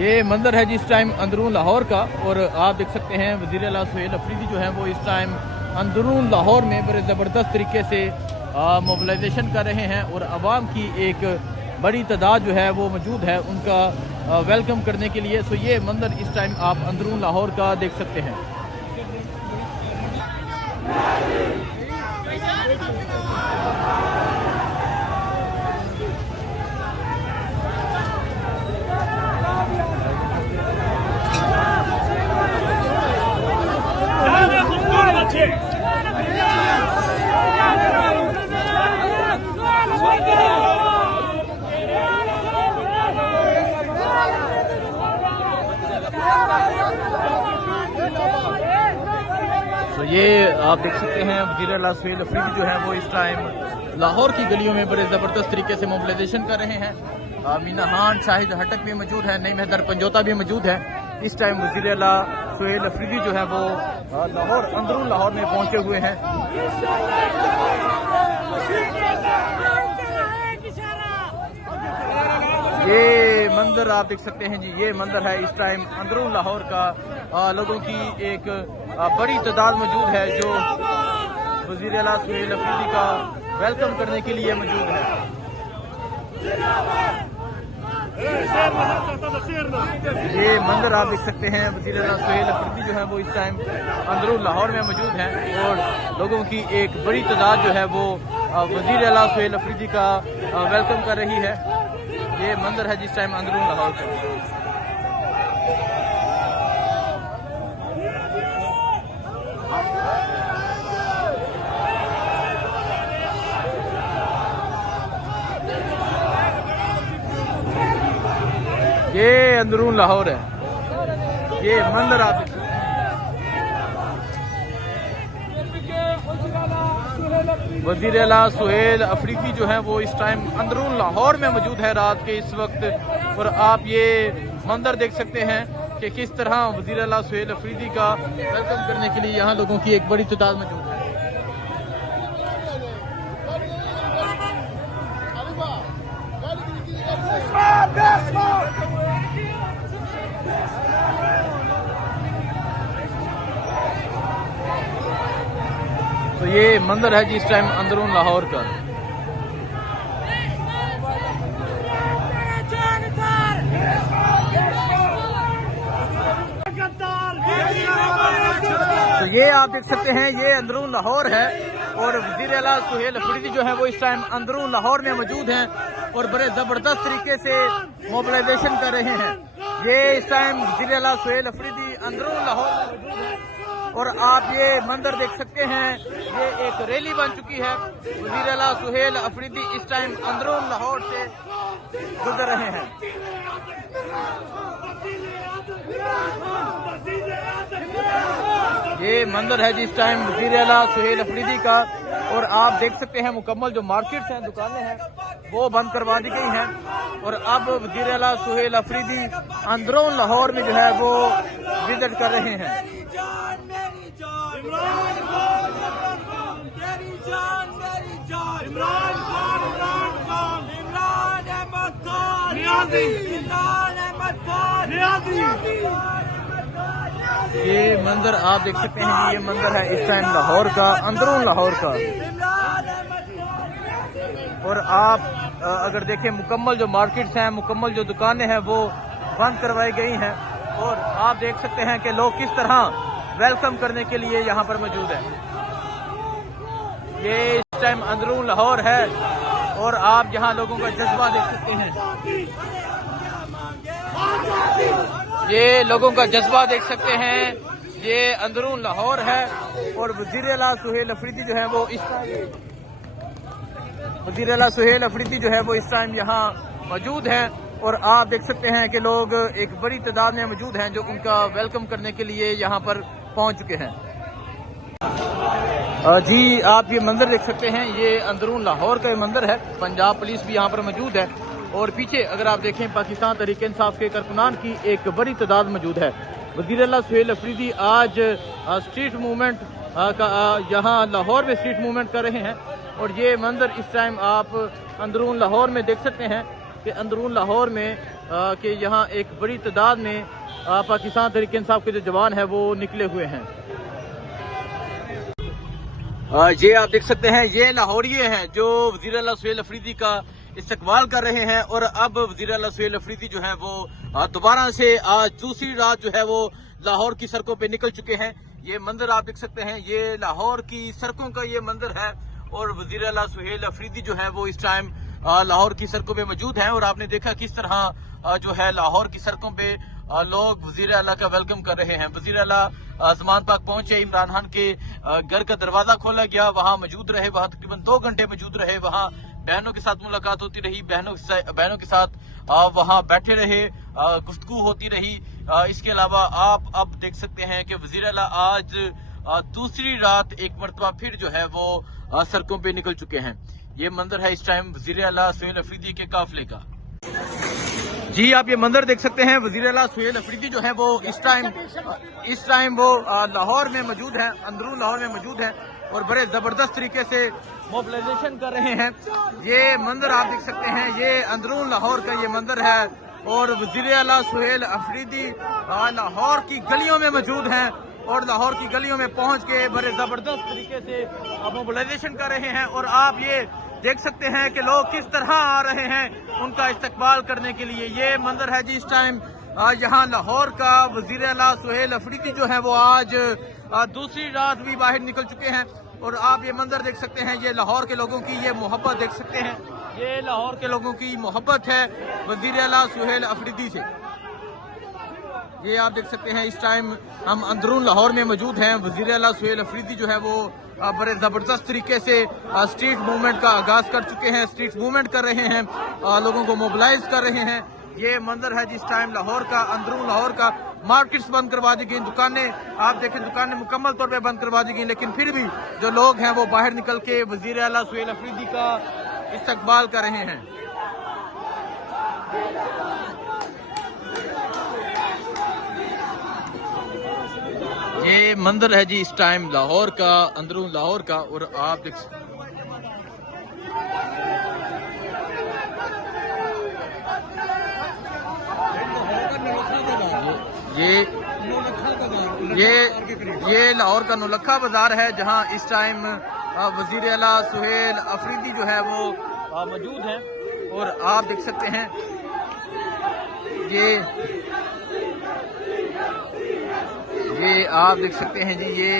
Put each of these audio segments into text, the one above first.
ये मंजर है जिस टाइम अंदरून लाहौर का, और आप देख सकते हैं वज़ीर आला सुहेल अफरीदी जो है वो इस टाइम अंदरून लाहौर में बड़े ज़बरदस्त तरीके से मोबिलाइजेशन कर रहे हैं और आवाम की एक बड़ी तादाद जो है वो मौजूद है उनका वेलकम करने के लिए। सो ये मंजर इस टाइम आप अंदरून लाहौर का देख सकते हैं। तो ये आप देख सकते हैं वज़ीर आला सुहेल अफरीदी जो है वो इस टाइम लाहौर की गलियों में बड़े ज़बरदस्त तरीके से मोबिलाइजेशन कर रहे हैं। मीना हान शाहिद हटक भी मौजूद है, नई महदर पंजोता भी मौजूद है। इस टाइम वज़ीर आला सुहेल अफरीदी जो है वो लाहौर अंदरून लाहौर में पहुंचे हुए हैं। ये मंजर आप देख सकते हैं जी, ये मंजर है इस टाइम अंदरून लाहौर का। लोगों की एक बड़ी तादाद मौजूद है जो वज़ीर आला सुहेल अफरीदी का वेलकम करने के लिए मौजूद है। ये मंजर आप देख सकते हैं वज़ीर आला सुहेल अफरीदी जो है वो इस टाइम अंदरून लाहौर में मौजूद हैं और लोगों की एक बड़ी तादाद जो है वो वज़ीर आला सुहेल अफरीदी का वेलकम कर रही है। ये मंजर है जिस टाइम अंदरून लाहौर का। ये अंदरून लाहौर है, ये मंजर आप वज़ीर आला सुहेल अफरीदी जो है वो इस टाइम अंदरून लाहौर में मौजूद है रात के इस वक्त। और आप ये मंजर देख सकते हैं कि किस तरह वज़ीर आला सुहेल अफरीदी का वेलकम करने के लिए यहाँ लोगों की एक बड़ी तादाद मौजूद है। तो ये मंजर है जी इस टाइम अंदरून लाहौर का। तो ये आप देख सकते हैं ये अंदरून लाहौर है और वज़ीर आला सुहेल अफरीदी जो है वो इस टाइम अंदरून लाहौर में मौजूद हैं और बड़े जबरदस्त तरीके से मोबिलाइजेशन कर रहे हैं। ये इस टाइम वज़ीर आला सुहेल अफरीदी अंदरून लाहौर में मौजूद है और आप ये मंजर देख सकते हैं, ये एक रैली बन चुकी है। वज़ीर आला सुहेल अफरीदी इस टाइम अंदरून लाहौर से गुजर रहे हैं। ये मंजर है जिस टाइम वज़ीर आला सुहेल अफरीदी का और आप देख सकते हैं मुकम्मल जो मार्केट्स हैं, दुकानें हैं, वो बंद करवा दी गई हैं और अब वज़ीर आला सुहेल अफरीदी अंदरून लाहौर में जो है वो विजिट कर रहे हैं। ये मंजर आप देख सकते हैं कि ये मंजर है इस टाइम लाहौर का, अंदरून लाहौर का। और आप अगर देखें मुकम्मल जो मार्केट्स हैं, मुकम्मल जो दुकानें हैं वो बंद करवाई गई हैं और आप देख सकते हैं कि लोग किस तरह वेलकम करने के लिए यहाँ पर मौजूद है। ये इस टाइम अंदरून लाहौर है और आप यहाँ लोगों का जज्बा देख सकते हैं, ये लोगों का जज्बा देख सकते हैं। ये अंदरून लाहौर है और वज़ीर आला सुहेल अफरीदी जो है वो इस टाइम वज़ीर आला सुहेल अफरीदी जो है वो इस टाइम यहाँ मौजूद हैं और आप देख सकते हैं कि लोग एक बड़ी तादाद में मौजूद हैं जो उनका वेलकम करने के लिए यहाँ पर पहुँच चुके हैं। जी आप ये मंदिर देख सकते हैं, ये अंदरून लाहौर का मंदिर है। पंजाब पुलिस भी यहाँ पर मौजूद है और पीछे अगर आप देखें पाकिस्तान तहरीक इंसाफ के कारकुनान की एक बड़ी तादाद मौजूद है। वज़ीर आला सुहेल अफरीदी आज स्ट्रीट मूवमेंट का यहाँ लाहौर में स्ट्रीट मूवमेंट कर रहे हैं और ये मंदिर इस टाइम आप अंदरून लाहौर में देख सकते हैं कि अंदरून लाहौर में कि यहाँ एक बड़ी तादाद में पाकिस्तान तहरीक इंसाफ के जो जवान है वो निकले हुए हैं। ये आप देख सकते हैं, ये लाहौरिये हैं जो वज़ीर आला सुहेल अफरीदी का इस्तकबाल कर रहे हैं। और अब वज़ीर आला सुहेल अफरीदी जो है वो दोबारा से आज दूसरी रात जो है वो लाहौर की सड़कों पे निकल चुके हैं। ये मंजर आप देख सकते हैं, ये लाहौर की सड़कों का ये मंजर है। और वज़ीर आला सुहेल अफरीदी जो है वो इस टाइम लाहौर की सड़कों पे मौजूद हैं। और आपने देखा किस तरह जो है लाहौर की सड़कों पे लोग वज़ीर आला का वेलकम कर रहे हैं। वज़ीर आला ज़मान पाक पहुंचे, इमरान खान के घर का दरवाजा खोला गया, वहां मौजूद रहे, वहां तकरीबन 2 घंटे मौजूद रहे, वहां बहनों के साथ मुलाकात होती रही, बहनों के साथ वहां बैठे रहे, गुफ्तगू होती रही। इसके अलावा आप अब देख सकते हैं कि वज़ीर आला आज दूसरी रात एक मरतबा फिर जो है वो सड़कों पे निकल चुके हैं। ये मंजर है इस टाइम वज़ीर आला सुहेल अफरीदी के काफिले का। जी आप ये मंजर देख सकते हैं, वज़ीर आला सुहेल अफरीदी जो है वो इस टाइम वो लाहौर में मौजूद है, अंदरून लाहौर में मौजूद है और बड़े जबरदस्त तरीके से मोबिलाइजेशन कर रहे हैं। ये मंजर आप देख सकते हैं, ये अंदरून लाहौर का ये मंजर है। और वज़ीर आला सुहेल अफरीदी लाहौर की गलियों में मौजूद हैं और लाहौर की गलियों में पहुंच के बड़े जबरदस्त तरीके से मोबिलाइजेशन कर रहे हैं। और आप ये देख सकते हैं कि लोग किस तरह आ रहे हैं उनका इस्तकबाल करने के लिए। ये मंजर है जी इस टाइम यहाँ लाहौर का। वज़ीर आला सुहेल अफरीदी जो है वो आज दूसरी रात भी बाहर निकल चुके हैं। और आप ये मंजर देख सकते हैं, ये लाहौर के लोगों की ये मोहब्बत देख सकते हैं, ये लाहौर के लोगों की मोहब्बत है वज़ीर आला सुहेल अफरीदी से। ये आप देख सकते हैं, इस टाइम हम अंदरून लाहौर में मौजूद हैं। वज़ीर आला सुहेल अफरीदी जो है वो बड़े ज़बरदस्त तरीके से स्ट्रीट मूवमेंट का आगाज कर चुके हैं, स्ट्रीट मूवमेंट कर रहे हैं, लोगों को मोबिलाइज कर रहे हैं। ये मंजर है जिस टाइम लाहौर का, अंदरून लाहौर का। मार्केट्स बंद करवा दी गई, दुकानें आप देखें, दुकानें मुकम्मल तौर पे बंद करवा दी गई, लेकिन फिर भी जो लोग हैं वो बाहर निकल के वज़ीर आला सुहेल अफरीदी का इस्तकबाल कर रहे हैं। ये मंजर है जी इस टाइम लाहौर का, अंदरून लाहौर का। और आप देख ये लाहौर का नौलखा बाजार है जहां इस टाइम वज़ीर आला सुहेल अफरीदी जो है वो मौजूद हैं। और आप देख सकते हैं, ये आप देख सकते हैं जी, ये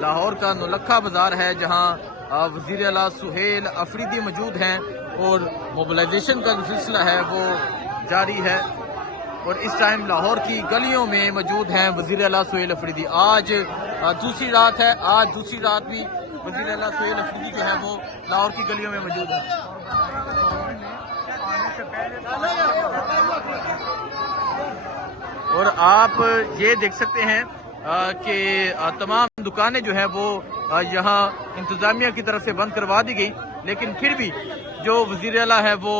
लाहौर का नौलखा बाजार है जहां वज़ीर आला सुहेल अफरीदी मौजूद हैं और मोबिलाइजेशन का जो सिलसिला है वो जारी है। और इस टाइम लाहौर की गलियों में मौजूद हैं वज़ीर आला सुहेल अफरीदी। आज दूसरी रात है, आज दूसरी रात भी वज़ीर आला सुहेल अफरीदी जो है वो लाहौर की गलियों में मौजूद है। और आप ये देख सकते हैं कि तमाम दुकानें जो है वो यहाँ इंतजामिया की तरफ से बंद करवा दी गई, लेकिन फिर भी जो वज़ीर आला है वो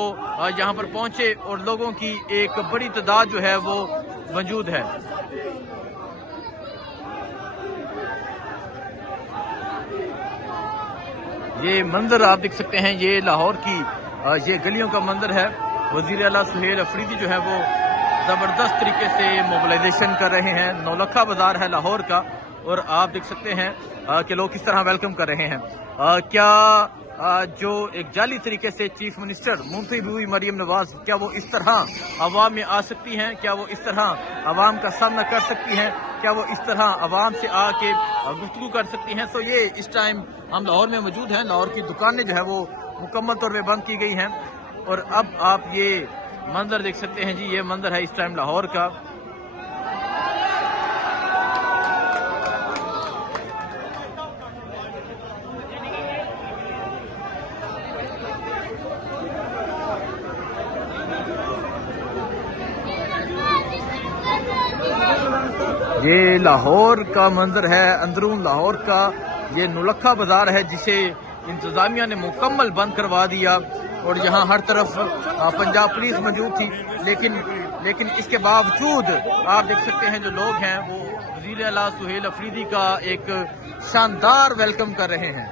यहाँ पर पहुंचे और लोगों की एक बड़ी तादाद जो है वो मौजूद है। ये मंजर आप देख सकते हैं, ये लाहौर की ये गलियों का मंजर है। वज़ीर आला सुहेल अफरीदी जो है वो ज़बरदस्त तरीके से मोबिलाइजेशन कर रहे हैं। नौलखा बाजार है लाहौर का और आप देख सकते हैं कि लोग किस तरह वेलकम कर रहे हैं। क्या जो एक जाली तरीके से चीफ मिनिस्टर मुफ्ती बीवी मरियम नवाज, क्या वो इस तरह अवाम में आ सकती हैं? क्या वो इस तरह अवाम का सामना कर सकती हैं? क्या वो इस तरह अवाम से आके गुफ्तगू कर सकती हैं? तो ये इस टाइम हम लाहौर में मौजूद हैं। लाहौर की दुकानें जो है वो मुकम्मल तौर पर बंद की गई हैं। और अब आप ये मंजर देख सकते हैं जी, ये मंजर है इस टाइम लाहौर का। ये लाहौर का मंजर है, अंदरून लाहौर का ये नौलखा बाजार है जिसे इंतजामिया ने मुकम्मल बंद करवा दिया। और यहाँ हर तरफ पंजाब पुलिस मौजूद थी, लेकिन इसके बावजूद आप देख सकते हैं जो लोग हैं वो वज़ीर आला सुहेल अफरीदी का एक शानदार वेलकम कर रहे हैं।